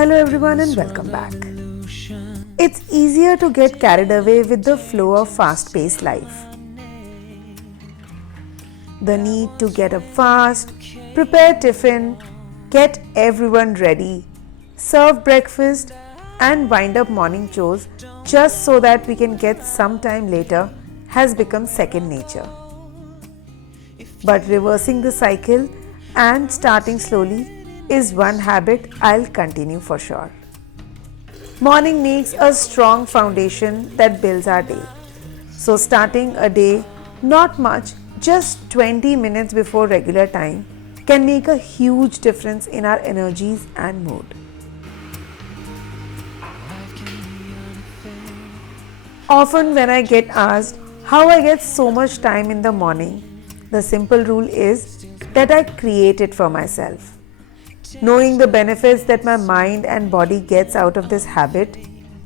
Hello everyone and welcome back. It's easier to get carried away with the flow of fast-paced life. The need to get up fast, prepare tiffin, get everyone ready, serve breakfast and wind up morning chores just so that we can get some time later has become second nature. But reversing the cycle and starting slowly is one habit I'll continue for sure. Morning makes a strong foundation that builds our day. So starting a day not much, just 20 minutes before regular time can make a huge difference in our energies and mood. Often when I get asked how I get so much time in the morning, the simple rule is that I create it for myself. Knowing the benefits that my mind and body gets out of this habit,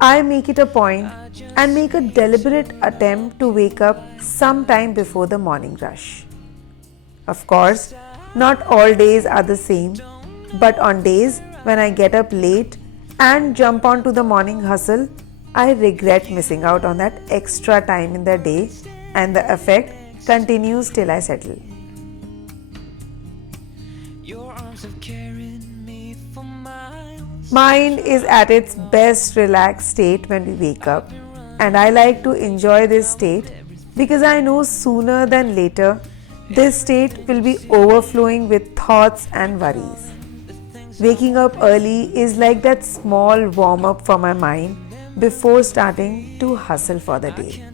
I make it a point and make a deliberate attempt to wake up sometime before the morning rush. Of course, not all days are the same, but on days when I get up late and jump onto the morning hustle, I regret missing out on that extra time in the day, and the effect continues till I settle. Mind is at its best relaxed state when we wake up, and I like to enjoy this state because I know sooner than later this state will be overflowing with thoughts and worries. Waking up early is like that small warm up for my mind before starting to hustle for the day.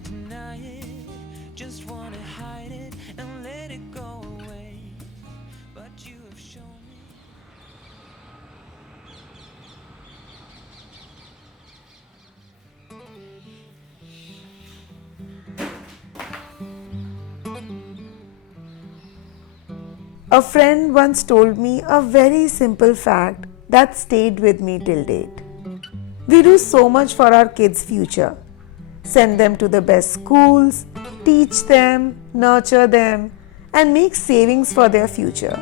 A friend once told me a very simple fact that stayed with me till date. We do so much for our kids' future. Send them to the best schools, teach them, nurture them, and make savings for their future.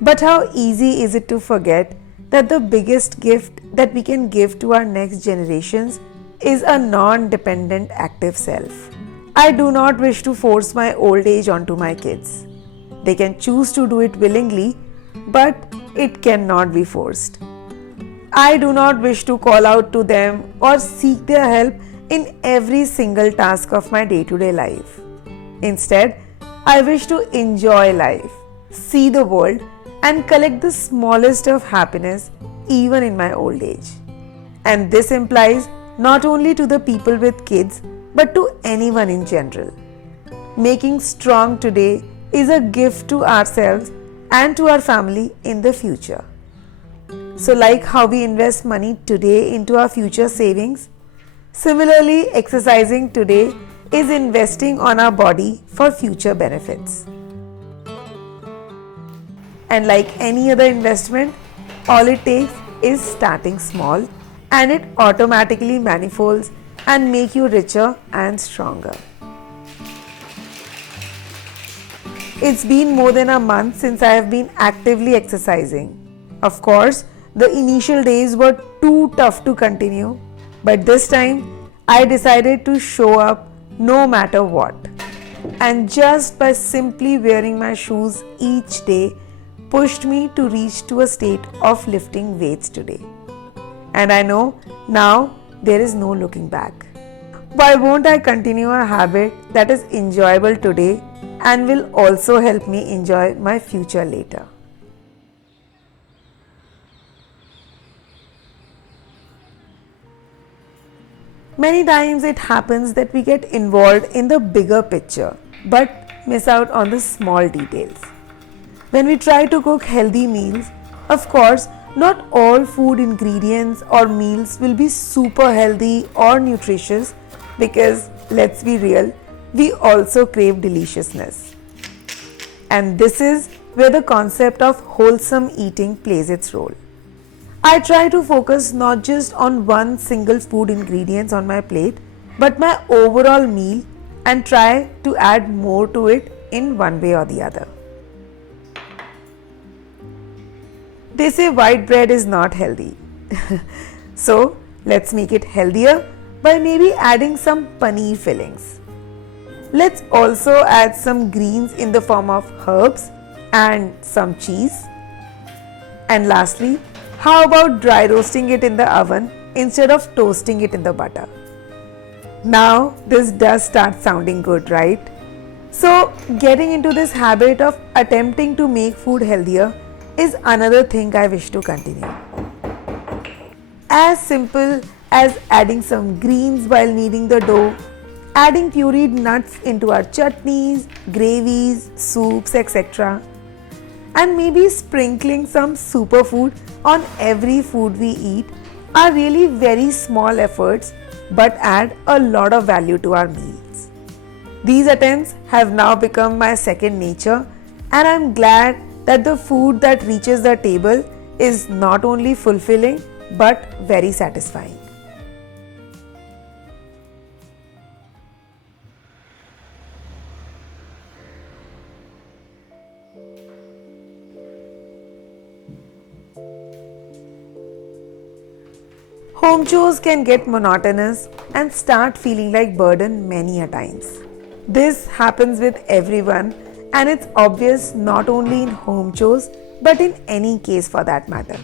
But how easy is it to forget that the biggest gift that we can give to our next generations is a non-dependent active self. I do not wish to force my old age onto my kids. They can choose to do it willingly, but it cannot be forced. I do not wish to call out to them or seek their help in every single task of my day-to-day life. Instead, I wish to enjoy life, see the world, and collect the smallest of happiness even in my old age. And this implies not only to the people with kids, but to anyone in general. Making strong today is a gift to ourselves and to our family in the future. So like how we invest money today into our future savings, similarly exercising today is investing on our body for future benefits. And like any other investment, all it takes is starting small, and it automatically manifolds and make you richer and stronger. It's been more than a month since I have been actively exercising. Of course, the initial days were too tough to continue, but this time I decided to show up no matter what. And just by simply wearing my shoes each day pushed me to reach to a state of lifting weights today. And I know now there is no looking back. Why won't I continue a habit that is enjoyable today and will also help me enjoy my future later? Many times it happens that we get involved in the bigger picture but miss out on the small details. When we try to cook healthy meals, of course, not all food ingredients or meals will be super healthy or nutritious because, let's be real, we also crave deliciousness. And this is where the concept of wholesome eating plays its role. I try to focus not just on one single food ingredient on my plate, but my overall meal, and try to add more to it in one way or the other. They say white bread is not healthy, So let's make it healthier by maybe adding some paneer fillings. Let's also add some greens in the form of herbs and some cheese. And lastly, how about dry roasting it in the oven instead of toasting it in the butter? Now this does start sounding good, right? So getting into this habit of attempting to make food healthier is another thing I wish to continue. As simple as adding some greens while kneading the dough, adding pureed nuts into our chutneys, gravies, soups, etc. and maybe sprinkling some superfood on every food we eat are really very small efforts but add a lot of value to our meals. These attempts have now become my second nature, and I'm glad that the food that reaches the table is not only fulfilling but very satisfying. Home chores can get monotonous and start feeling like burden many a times. This happens with everyone, and it's obvious not only in home chores but in any case for that matter.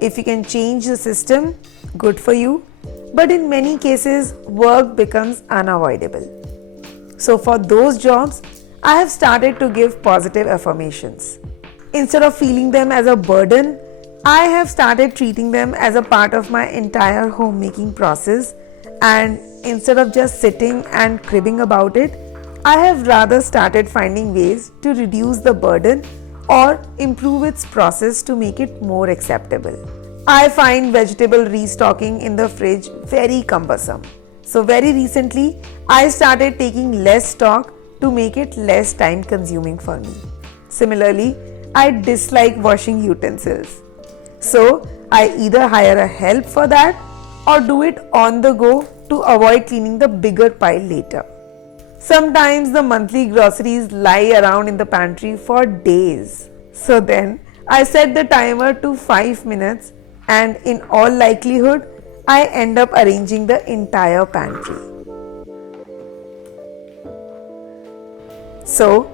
If you can change the system, good for you, but in many cases work becomes unavoidable. So for those jobs, I have started to give positive affirmations. Instead of feeling them as a burden, I have started treating them as a part of my entire homemaking process, and instead of just sitting and cribbing about it, I have rather started finding ways to reduce the burden or improve its process to make it more acceptable. I find vegetable restocking in the fridge very cumbersome. So very recently, I started taking less stock to make it less time consuming for me. Similarly, I dislike washing utensils. So I either hire a help for that or do it on the go to avoid cleaning the bigger pile later. Sometimes the monthly groceries lie around in the pantry for days. So then I set the timer to 5 minutes, and in all likelihood, I end up arranging the entire pantry. So,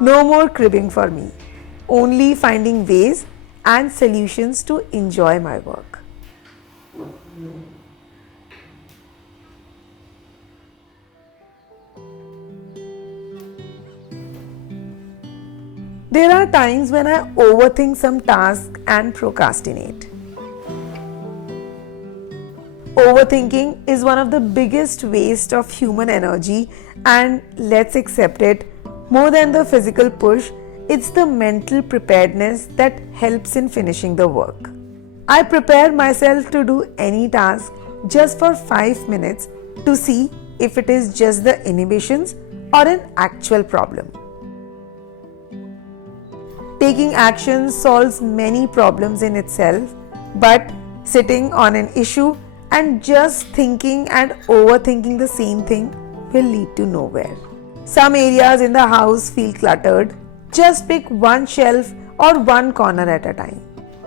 no more cribbing for me, only finding ways and solutions to enjoy my work. There are times when I overthink some tasks and procrastinate. Overthinking is one of the biggest waste of human energy, and let's accept it, more than the physical push, it's the mental preparedness that helps in finishing the work. I prepare myself to do any task just for 5 minutes to see if it is just the inhibitions or an actual problem. Taking action solves many problems in itself, but sitting on an issue and just thinking and overthinking the same thing will lead to nowhere. Some areas in the house feel cluttered. Just pick one shelf or one corner at a time.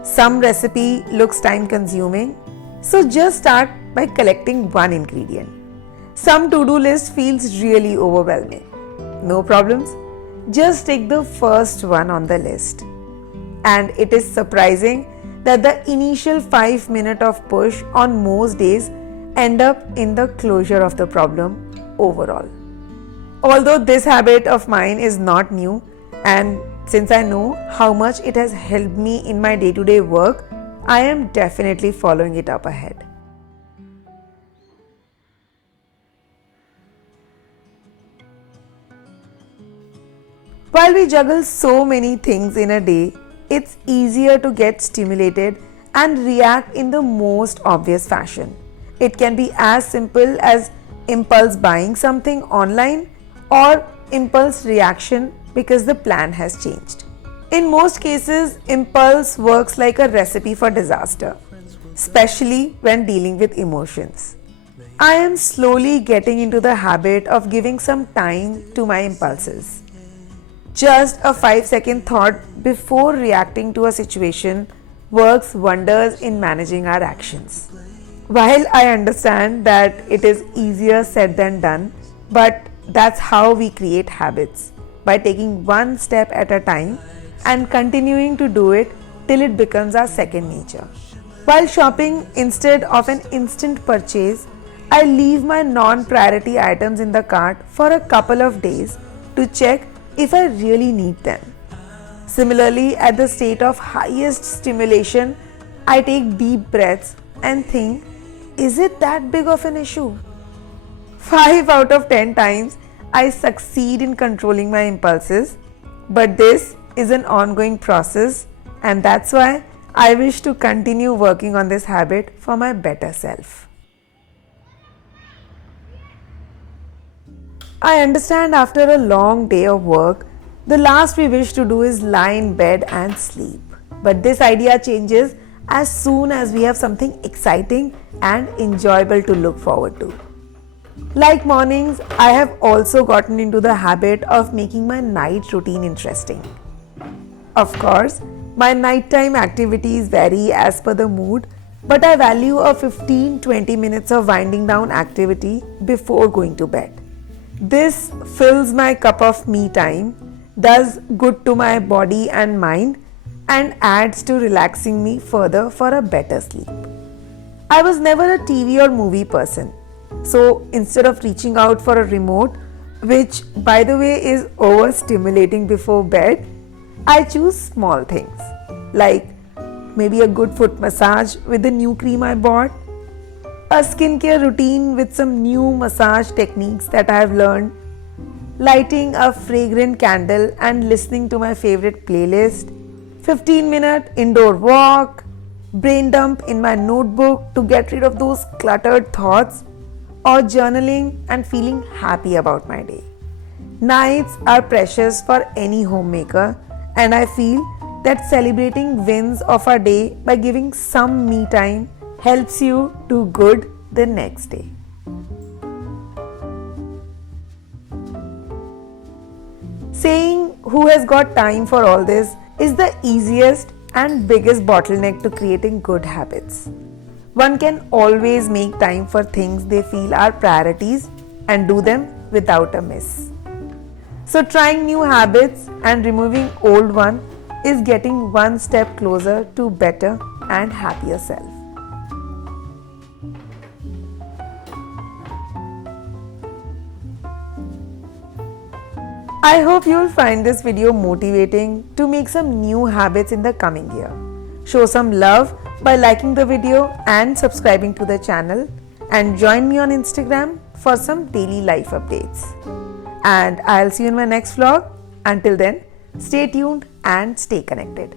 Some recipe looks time consuming, so just start by collecting one ingredient. Some to-do list feels really overwhelming. No problems, just take the first one on the list. And it is surprising that the initial 5 minutes of push on most days end up in the closure of the problem overall. Although this habit of mine is not new, and since I know how much it has helped me in my day-to-day work, I am definitely following it up ahead. While we juggle so many things in a day, it's easier to get stimulated and react in the most obvious fashion. It can be as simple as impulse buying something online or impulse reaction because the plan has changed. In most cases, impulse works like a recipe for disaster, especially when dealing with emotions. I am slowly getting into the habit of giving some time to my impulses. Just a 5-second thought before reacting to a situation works wonders in managing our actions. While I understand that it is easier said than done, but that's how we create habits, by taking one step at a time and continuing to do it till it becomes our second nature. While shopping, instead of an instant purchase, I leave my non-priority items in the cart for a couple of days to check if I really need them. Similarly, at the state of highest stimulation, I take deep breaths and think, is it that big of an issue? 5 out of 10 times, I succeed in controlling my impulses, but this is an ongoing process, and that's why I wish to continue working on this habit for my better self. I understand after a long day of work, the last we wish to do is lie in bed and sleep. But this idea changes as soon as we have something exciting and enjoyable to look forward to. Like mornings, I have also gotten into the habit of making my night routine interesting. Of course, my nighttime activities vary as per the mood, but I value a 15-20 minutes of winding down activity before going to bed. This fills my cup of me time, does good to my body and mind, and adds to relaxing me further for a better sleep. I was never a TV or movie person, so instead of reaching out for a remote, which by the way is overstimulating before bed, I choose small things like maybe a good foot massage with the new cream I bought, a skincare routine with some new massage techniques that I have learned, lighting a fragrant candle and listening to my favorite playlist, 15-minute indoor walk, brain dump in my notebook to get rid of those cluttered thoughts, or journaling and feeling happy about my day. Nights are precious for any homemaker, and I feel that celebrating wins of our day by giving some me time helps you do good the next day. Saying who has got time for all this is the easiest and biggest bottleneck to creating good habits. One can always make time for things they feel are priorities and do them without a miss. So trying new habits and removing old ones is getting one step closer to better and happier self. I hope you will find this video motivating to make some new habits in the coming year. Show some love by liking the video and subscribing to the channel, and join me on Instagram for some daily life updates. And I'll see you in my next vlog. Until then, stay tuned and stay connected.